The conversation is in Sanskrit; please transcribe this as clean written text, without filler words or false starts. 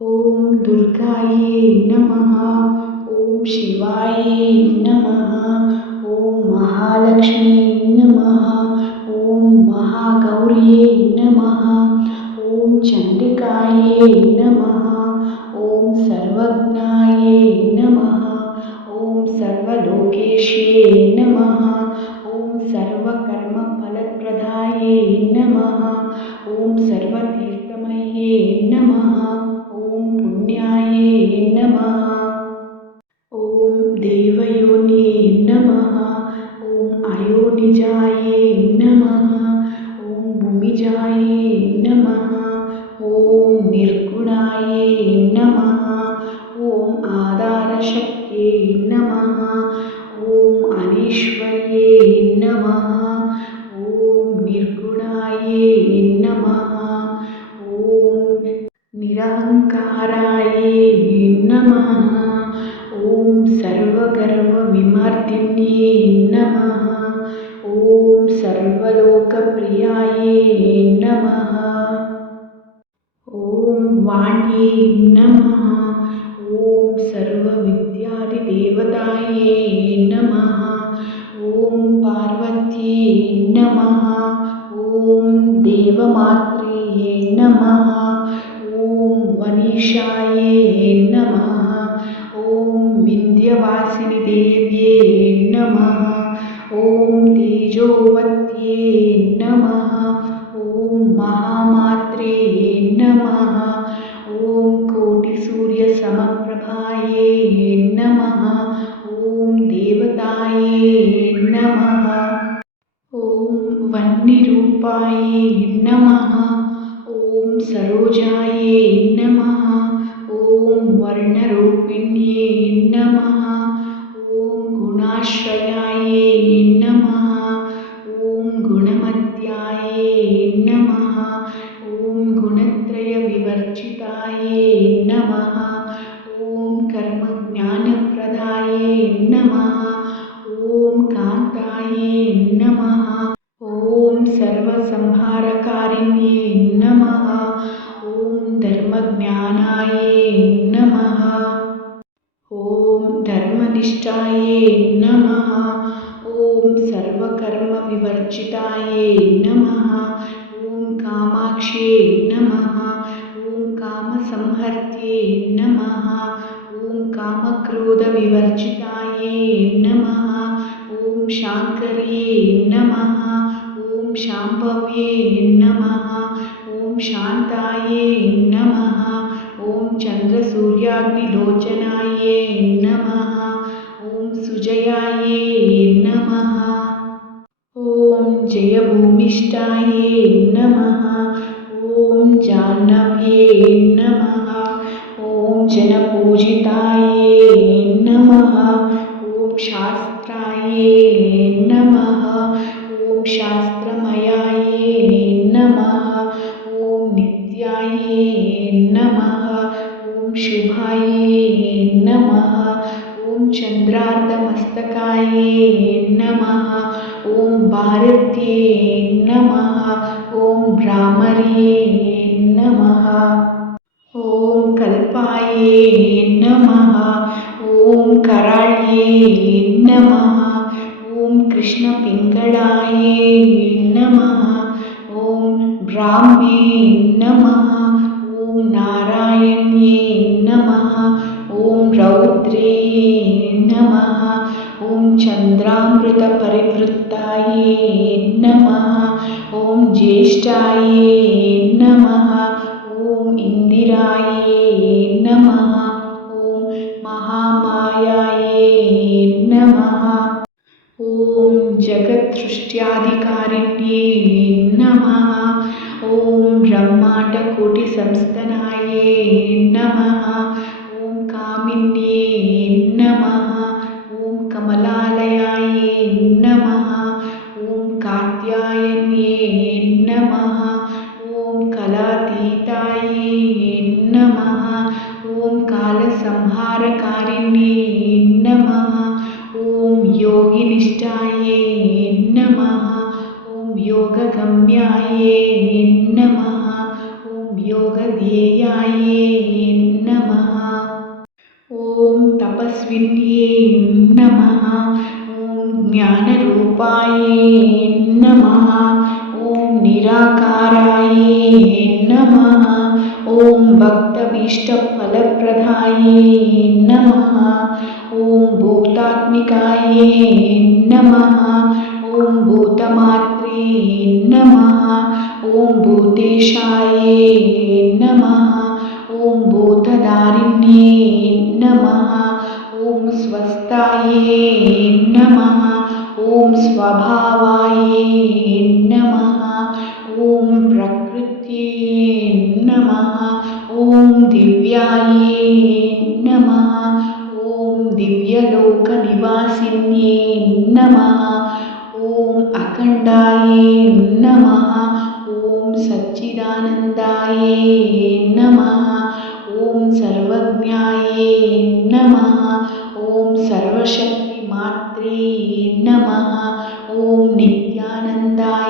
ॐ दुर्गायै नमः। ॐ शिवायै नमः। ॐ महालक्ष्म्यै नमः। ॐ महागौर्यै नमः। ॐ चण्डिकायै नमः। ॐ सर्वज्ञायै नमः। ॐ सर्वलोकेश्यै नमः। ॐ सर्वकर्मफलप्रदायै नमः। ॐ सर्वतीर्थमये नमः। ॐ पुण्यायै नमः। ॐ देवयोन्यै नमः। ॐ अयोनिजायै नमः। ॐ भूमिजायै नमः। ॐ निर्गुणायै नमः। ॐ आधारशक्त्यै नमः। ॐ अनीश्वर्यै नमः। ॐ निर्गुणायै नमः। ॐ निरहङ्कारायै नमः। ॐ सर्वगर्वविमर्दिन्यै नमः। ॐ सर्वलोकप्रियायै नमः। ॐ वाण्यै नमः। ॐ सर्वविद्यादिदेवतायै नमः। ॐ पार्वत्यै नमः। ॐ देवमात्र्यै नमः। ॐ वनिशायै नमः। ॐ विन्ध्यवासिनीदेव्यै नमः। ॐ तेजोवत्यै नमः। ॐ महामात्रे नमः। ॐ कोटिसूर्यसमप्रभायै नमः। ॐ देवतायै नमः। ॐ वह्निरूपायै नमः। ॐ सरोजायै नमः। ॐ वर्णरूपिण्यै नमः। ॐ गुणाश्रयायै नमः। ॐ गुणमत्यायै नमः। ॐ गुणत्रयविवर्जितायै नमः। ॐ कर्मज्ञानप्रदायै नमः। ॐ कान्तायै नमः। ॐ सर्वसंहारकारिण्यै नमः। ॐ धर्मज्ञानायै नमः। ॐ धर्मनिष्ठायै नमः। ॐ सर्वकर्मविवर्जितायै नमः। ॐ कामाक्ष्यै नमः। ॐ कामसंहर्त्यै नमः। ॐ कामक्रोधविवर्जितायै नमः। ॐ शाङ्कर्यै नमः। ॐ शाम्भव्यै नमः। ॐ शान्तायै नमः। ॐ चन्द्रसूर्याग्निलोचनायै नमः। ॐ सुजयायै नमः। ॐ जयभूमिष्ठायै नमः। ॐ जाह्नव्यै नमः। ॐ जनपूजितायै नमः। ॐ शास्त्रायै नमः। ॐ शास्त्रमयायै नमः। ॐ नित्यायै नमः। ॐ शुभायै नमः। ॐ चन्द्रार्धमस्तकायै नमः। ॐ भारत्यै नमः। ॐ भ्रामर्यै नमः। ॐ कल्पायै नमः। ॐ कराळ्यै नमः। ॐ कृष्णपिङ्गळायै नमः। ॐ ब्राह्म्यै नमः। ॐ नारायण्यै नमः। ॐ रौद्र्यै नमः। ॐ चन्द्रामृतपरिवृत्तायै नमः। ॐ ज्येष्ठायै नमः। ॐ इन्दिरायै नमः। ॐ महामायायै नमः। ॐ जगत्सृष्ट्याधिकारिण्यै नमः। ॐ ब्रह्माण्डकोटिसंस्थानायै नमः। ॐ कामिन्यै नमः। ॐ कमलालयायै नमः। ॐ कात्यायन्यै नमः। ॐ कलातीतायै नमः। ॐ कालसंहारकारिण्यै नमः। ॐ योगिनिष्ठायै नमः। ॐ योगगम्यायै नमः। ॐ योगध्येयायै तेजस्विन्ये नमः। ॐ ज्ञानरूपाये नमः। ॐ निराकाराये नमः। ॐ भक्तभीष्टफलप्रदाये नमः। ॐ भूतात्मिकाये नमः। ॐ भूतमात्रे नमः। ॐ भूतेशाये नमः। ॐ भूतधारिण्ये नमः। ॐ स्वस्थाये नमः। ॐ स्वभावाये नमः। ॐ प्रकृत्यै नमः। ॐ दिव्याये नमः। ॐ दिव्यलोकनिवासिन्ये नमः। ॐ अखण्डाये नमः। ॐ सच्चिदानन्दाये नमः। ॐ सर्वज्ञाये नमः। ॐ सर्वशक्तिमात्रे नमः। ॐ नित्यानन्दाय